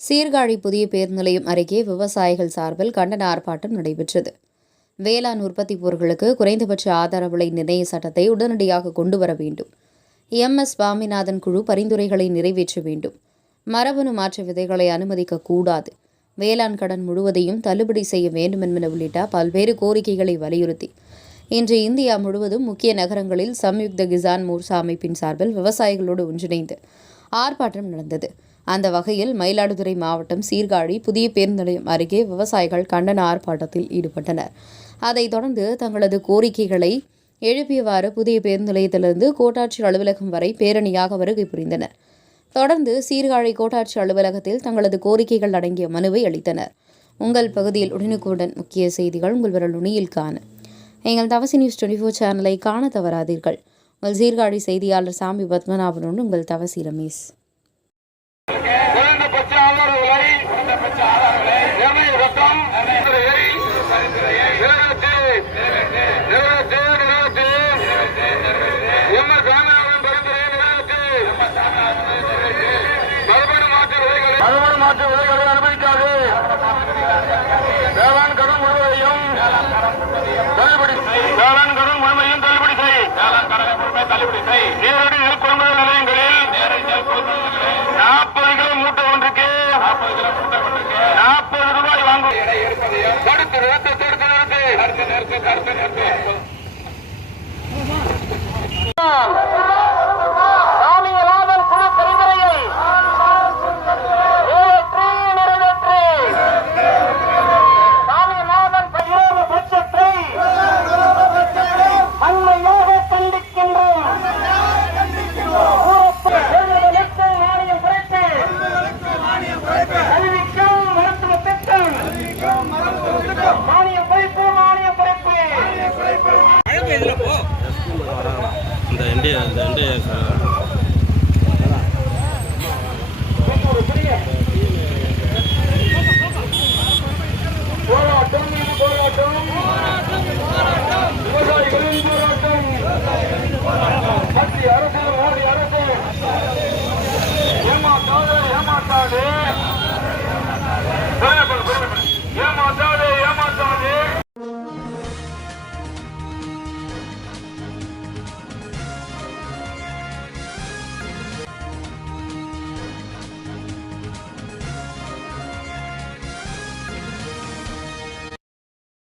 சீர்காழி புதிய பேருந்து நிலையம் அருகே விவசாயிகள் சார்பில் கண்டன ஆர்ப்பாட்டம் நடைபெற்றது. வேளாண் உற்பத்தி பொருட்களுக்கு குறைந்தபட்ச ஆதார விலை நிர்ணய சட்டத்தை உடனடியாக கொண்டுவர வேண்டும். எம்.எஸ். சுவாமிநாதன் குழு பரிந்துரைகளை நிறைவேற்ற வேண்டும். மரபணு மாற்ற விதைகளை அனுமதிக்கக்கூடாது. வேளாண் கடன் முழுவதையும் தள்ளுபடி செய்ய வேண்டும் என்பன உள்ளிட்ட பல்வேறு கோரிக்கைகளை வலியுறுத்தி இன்று இந்தியா முழுவதும் முக்கிய நகரங்களில் சம்யுக்த கிசான் மோர்ச்சா அமைப்பின் சார்பில் விவசாயிகளோடு ஒன்றிணைந்து ஆர்ப்பாட்டம் நடந்தது. அந்த வகையில் மயிலாடுதுறை மாவட்டம் சீர்காழி புதிய பேருந்து நிலையம் அருகே விவசாயிகள் கண்டன ஆர்ப்பாட்டத்தில் ஈடுபட்டனர். அதைத் தொடர்ந்து தங்களது கோரிக்கைகளை எழுப்பியவாறு புதிய பேருந்து நிலையத்திலிருந்து கோட்டாட்சி அலுவலகம் வரை பேரணியாக வருகை புரிந்தனர். தொடர்ந்து சீர்காழி கோட்டாட்சி அலுவலகத்தில் தங்களது கோரிக்கைகள் அடங்கிய மனுவை அளித்தனர். உங்கள் பகுதியில் உடனுக்குடன் முக்கிய செய்திகள் உங்கள் விரல் நுனியில் காண எங்கள் தவசி நியூஸ் 24 சேனலை காண தவறாதீர்கள். உங்கள் சீர்காழி செய்தியாளர் சாமி பத்மநாபனுடன் உங்கள் தவசி ரமேஷ்.